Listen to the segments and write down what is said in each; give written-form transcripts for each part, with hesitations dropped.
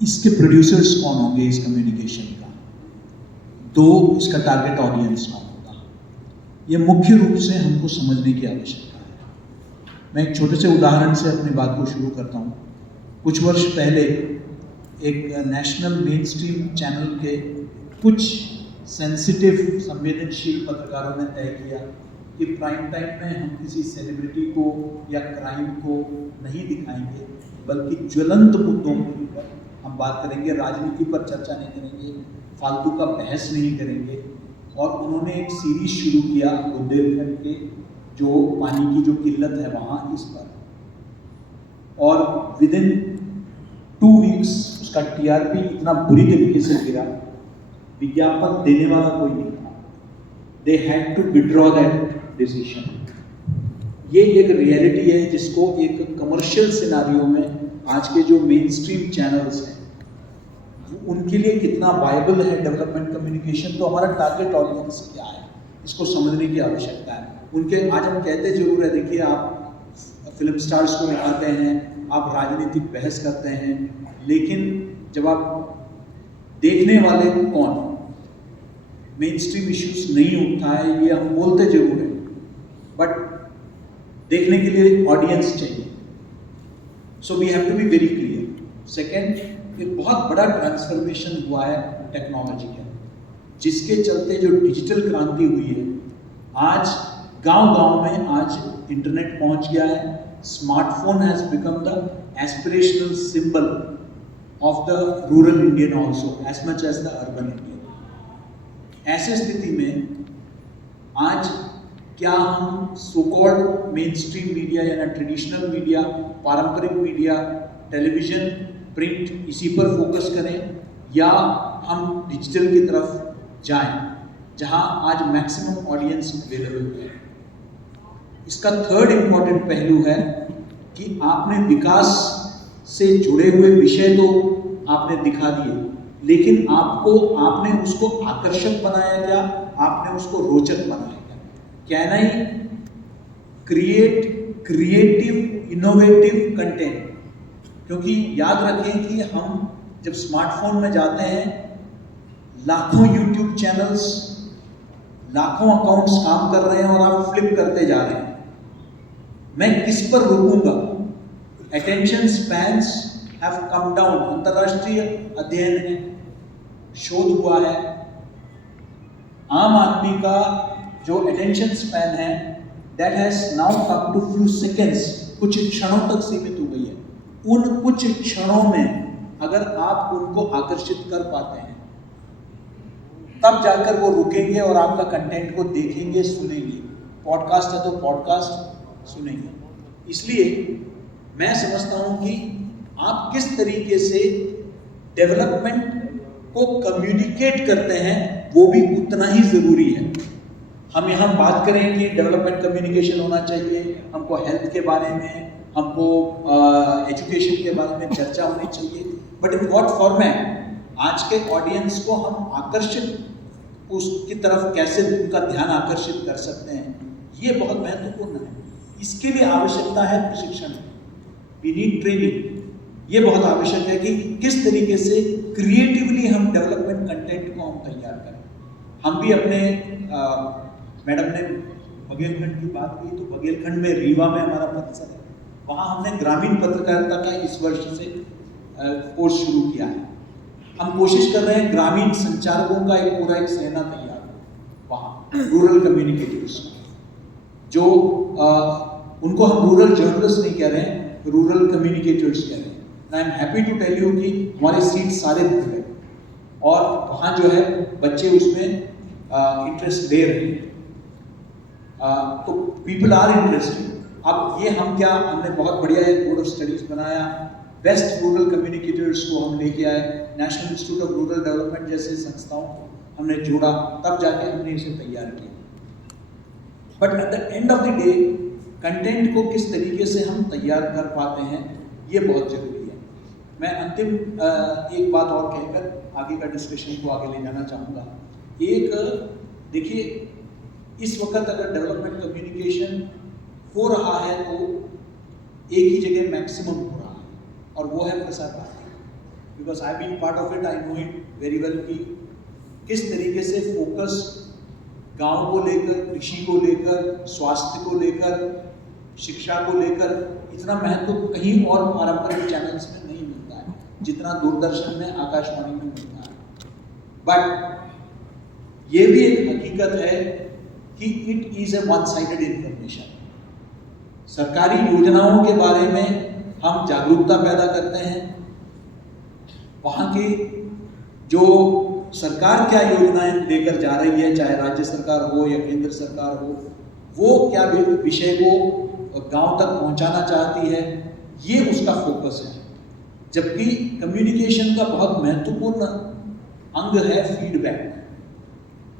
इसके प्रोड्यूसर्स कौन होंगे इस कम्युनिकेशन का, दो इसका टारगेट ऑडियंस कौन होगा, ये मुख्य रूप से हमको समझने की आवश्यकता है। मैं एक छोटे से उदाहरण से अपनी बात को शुरू करता हूँ। कुछ वर्ष पहले एक नेशनल मेन स्ट्रीम चैनल के कुछ सेंसिटिव संवेदनशील पत्रकारों ने तय किया कि प्राइम टाइम में हम किसी सेलिब्रिटी को या क्राइम को नहीं दिखाएंगे, बल्कि ज्वलंत मुद्दों के ऊपर हम बात करेंगे, राजनीति पर चर्चा नहीं करेंगे, फालतू का बहस नहीं करेंगे। और उन्होंने एक सीरीज शुरू किया बुंदेलखंड के जो पानी की जो किल्लत है वहाँ इस पर, और विद इन 2 वीक्स उसका टीआरपी इतना बुरी तरीके से गिरा, विज्ञापन देने वाला कोई नहीं था। They had to withdraw that decision. ये एक रियलिटी है जिसको एक कमर्शियल सिनारियो में आज के जो मेन स्ट्रीम चैनल्स हैं उनके लिए कितना वायबल है डेवलपमेंट कम्युनिकेशन, तो हमारा टारगेट ऑडियंस क्या है इसको समझने की आवश्यकता है। उनके आज हम कहते जरूर है, देखिए आप फिल्म स्टार्स को दिखाते हैं, आप राजनीतिक बहस करते हैं, लेकिन जब आप देखने वाले कौन, मेन स्ट्रीम इश्यूज नहीं उठता है, ये हम बोलते जरूर हैं, बट देखने के लिए ऑडियंस चाहिए। So we have to be very clear. Second, एक बहुत बड़ा ट्रांसफॉर्मेशन हुआ है टेक्नोलॉजी का, जिसके चलते जो डिजिटल क्रांति हुई है, आज गांव-गांव में आज इंटरनेट पहुंच गया है। Smartphone has become the aspirational symbol of the rural Indian also as much as the urban Indian. ऐसे स्थिति में आज क्या हम so called mainstream media या ट्रेडिशनल मीडिया, पारंपरिक मीडिया, टेलीविजन, प्रिंट, इसी पर फोकस करें, या हम डिजिटल की तरफ जाएं जहां आज मैक्सिमम ऑडियंस अवेलेबल है। इसका थर्ड इंपॉर्टेंट पहलू है कि आपने विकास से जुड़े हुए विषय तो आपने दिखा दिए, लेकिन आपने उसको आकर्षक बनाया क्या, आपने उसको रोचक बनाया क्या। Can I create creative innovative content, क्योंकि याद रखें कि हम जब स्मार्टफोन में जाते हैं, लाखों यूट्यूब चैनल्स, लाखों अकाउंट्स काम कर रहे हैं और आप फ्लिप करते जा रहे हैं। मैं किस पर रुकूंगा? Attention spans have come down. अंतरराष्ट्रीय अध्ययन है, शोध हुआ है, आम आदमी का जो अटेंशन स्पैन है that has now come to few seconds, कुछ क्षणों तक सीमित हो गई है। उन कुछ क्षणों में अगर आप उनको आकर्षित कर पाते हैं, तब जाकर वो रुकेंगे और आपका कंटेंट को देखेंगे, सुनेंगे। पॉडकास्ट है तो पॉडकास्ट सुनेंगे। इसलिए मैं समझता हूं कि आप किस तरीके से डेवलपमेंट को कम्युनिकेट करते हैं वो भी उतना ही जरूरी है। हम यहाँ बात करें कि डेवलपमेंट कम्युनिकेशन होना चाहिए, हमको हेल्थ के बारे में, हमको एजुकेशन के बारे में चर्चा होनी चाहिए, बट इन व्हाट फॉर्मेट? आज के ऑडियंस को हम आकर्षित उसकी तरफ कैसे उनका ध्यान आकर्षित कर सकते हैं, ये बहुत महत्वपूर्ण है। इसके लिए आवश्यकता है प्रशिक्षण, वी नीड ट्रेनिंग। ये बहुत आवश्यक है कि किस तरीके से क्रिएटिवली हम डेवलपमेंट कंटेंट को हम तैयार करें। हम भी अपने मैडम ने बघेलखंड की बात की, तो बघेलखंड में रीवा में हमारा परिसर है, वहाँ हमने ग्रामीण पत्रकारिता का इस वर्ष से कोर्स शुरू किया है। हम कोशिश कर रहे हैं ग्रामीण संचालकों का एक पूरा एक सेना तैयार हो वहाँ, रूरल कम्युनिकेटर्स, जो उनको हम रूरल जर्नलिस्ट नहीं कह रहे हैं, रूरल कम्युनिकेटर्स कह रहे हैं। I am happy to tell you कि हमारे सीट सारे भर गए और वहाँ जो है बच्चे उसमें इंटरेस्ट ले रहे हैं, तो पीपल आर इंटरेस्टेड। अब ये हम क्या, हमने बहुत बढ़िया एक बोर्ड ऑफ स्टडीज बनाया, बेस्ट रूरल कम्युनिकेटर्स को हम लेके आए, national institute of rural development जैसे संस्थाओं को हमने जोड़ा, तब जाके हमने इसे तैयार किया। But at the end of the day content को किस तरीके से हम तैयार कर पाते हैं, ये बहुत जरूरी है। मैं अंतिम एक बात और कहकर आगे का डिस्कशन को आगे ले जाना चाहूँगा। एक देखिए, इस वक्त अगर डेवलपमेंट कम्युनिकेशन हो रहा है तो एक ही जगह मैक्सिमम हो रहा है, और वो है Prasar Bharati. Because I been part of it, I know it very well कि किस तरीके से फोकस गांव को लेकर, कृषि को लेकर, स्वास्थ्य को लेकर, शिक्षा को लेकर इतना महत्व कहीं और पारंपरिक चैनल्स में नहीं मिलता है जितना दूरदर्शन में, आकाशवाणी में मिलता है। बट ये भी एक हकीकत है कि it is a one sided information. सरकारी योजनाओं के बारे में हम जागरूकता पैदा करते हैं, वहाँ के जो सरकार क्या योजनाएं लेकर जा रही है, चाहे राज्य सरकार हो या केंद्र सरकार हो, वो क्या विषय को गांव तक पहुंचाना चाहती है, ये उसका फोकस है। जबकि कम्युनिकेशन का बहुत महत्वपूर्ण अंग है फीडबैक।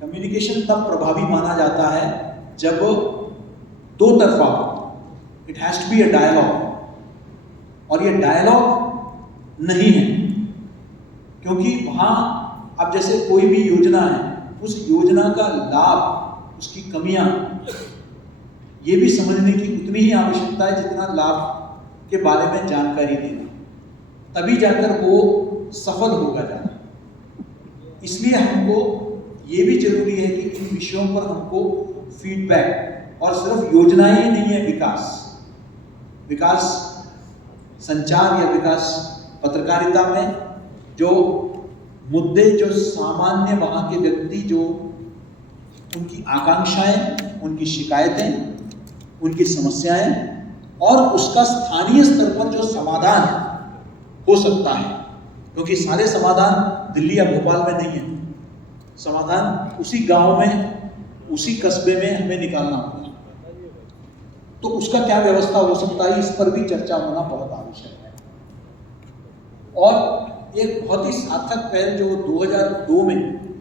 कम्युनिकेशन तब प्रभावी माना जाता है जब दो तरफा, it has to be a dialogue, और ये डायलॉग नहीं है, क्योंकि वहाँ अब जैसे कोई भी योजना है, उस योजना का लाभ, उसकी कमियां, ये भी समझने की उतनी ही आवश्यकता है जितना लाभ के बारे में जानकारी देना, तभी जाकर वो सफल होगा जाना। इसलिए हमको ये भी जरूरी है कि इन विषयों पर हमको फीडबैक, और सिर्फ योजनाएं ही नहीं है, विकास संचार या विकास पत्रकारिता में जो मुद्दे, जो सामान्य वहाँ के व्यक्ति, जो उनकी आकांक्षाएं, उनकी शिकायतें, उनकी समस्याएं, और उसका स्थानीय स्तर पर जो समाधान हो सकता है, क्योंकि सारे समाधान दिल्ली या भोपाल में नहीं है, समाधान उसी गांव में, उसी कस्बे में हमें निकालना होगा। तो उसका क्या व्यवस्था हो सकता है, इस पर भी चर्चा होना बहुत आवश्यक है। और एक बहुत ही सार्थक पहल जो 2002 में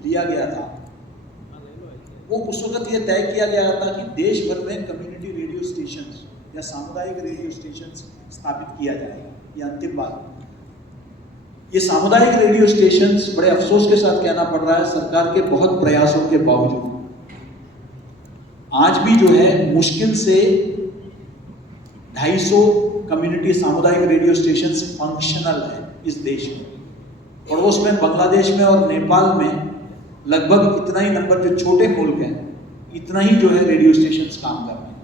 लिया गया था, वो उस वक्त ये तय किया गया था कि देश भर में कम्युनिटी रेडियो स्टेशंस या सामुदायिक रेडियो स्टेशंस स्थापित किया जाएगा। ये अंतिम बात। ये सामुदायिक रेडियो स्टेशंस, बड़े अफसोस के साथ कहना पड़ रहा है, सरकार के बहुत प्रयासों के बावजूद आज भी जो है मुश्किल से 250 कम्युनिटी सामुदायिक रेडियो स्टेशंस फंक्शनल है इस देश में। पड़ोस में बांग्लादेश में और नेपाल में लगभग इतना ही नंबर, जो छोटे मुल्क हैं, इतना ही जो है रेडियो स्टेशंस काम कर रहे हैं।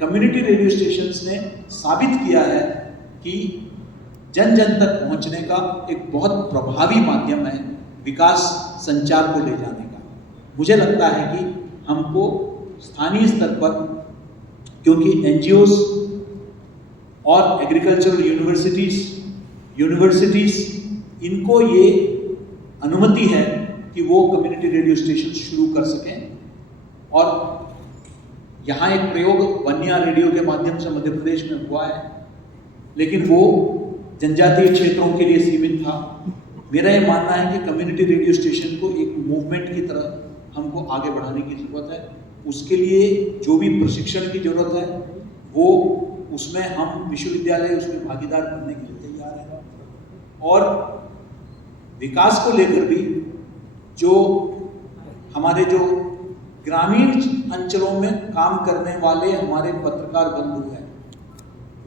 कम्युनिटी रेडियो स्टेशंस ने साबित किया है कि जन जन तक पहुंचने का एक बहुत प्रभावी माध्यम है विकास संचार को ले जाने का। मुझे लगता है कि हमको स्थानीय स्तर पर, क्योंकि एनजीओज और एग्रीकल्चरल यूनिवर्सिटीज इनको ये अनुमति है कि वो कम्युनिटी रेडियो स्टेशन शुरू कर सकें। और यहाँ एक प्रयोग वन्या रेडियो के माध्यम से मध्य प्रदेश में हुआ है, लेकिन वो जनजातीय क्षेत्रों के लिए सीमित था। मेरा ये मानना है कि कम्युनिटी रेडियो स्टेशन को एक मूवमेंट की तरह हमको आगे बढ़ाने की ज़रूरत है। उसके लिए जो भी प्रशिक्षण की ज़रूरत है, वो उसमें हम विश्वविद्यालय उसमें भागीदार बनने के लिए तैयार हैं। और विकास को लेकर भी जो हमारे जो ग्रामीण अंचलों में काम करने वाले हमारे पत्रकार बंधु हैं,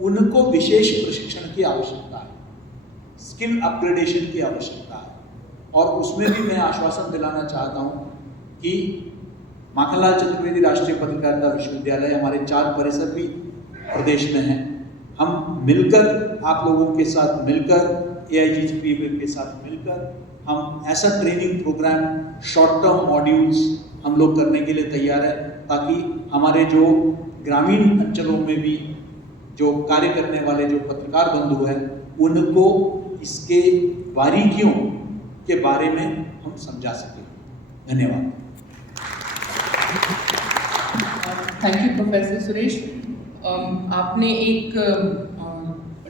उनको विशेष प्रशिक्षण की आवश्यकता है, स्किल अपग्रेडेशन की आवश्यकता है। और उसमें भी मैं आश्वासन दिलाना चाहता हूँ कि माखनलाल चतुर्वेदी राष्ट्रीय पत्रकारिता विश्वविद्यालय, हमारे 4 परिसर भी प्रदेश में हैं, हम मिलकर, आप लोगों के साथ मिलकर, AIGPF के साथ मिलकर हम ऐसा training program, short term modules हम लोग करने के लिए तैयार है, ताकि हमारे जो ग्रामीण अंचलों में भी जो कार्य करने वाले जो पत्रकार बंधु हैं, उनको इसके बारीकियों के बारे में हम समझा सकें। धन्यवाद। Thank you professor Suresh. आपने एक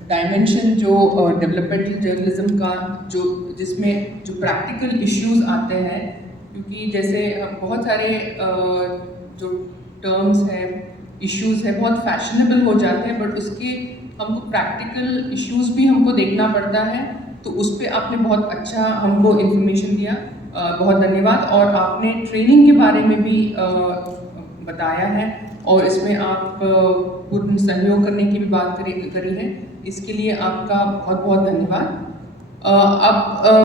डायमेंशन जो डेवलपमेंटल जर्नलिज्म का जिसमें जो प्रैक्टिकल इश्यूज आते हैं, क्योंकि जैसे बहुत सारे जो टर्म्स हैं, इश्यूज है, बहुत फैशनेबल हो जाते हैं, बट उसके हमको प्रैक्टिकल इश्यूज भी हमको देखना पड़ता है। तो उस पर आपने बहुत अच्छा हमको इन्फॉर्मेशन दिया, बहुत धन्यवाद। और आपने ट्रेनिंग के बारे में भी बताया है, और इसमें आप पूर्ण सहयोग करने की भी बात करी है। इसके लिए आपका बहुत बहुत धन्यवाद। अब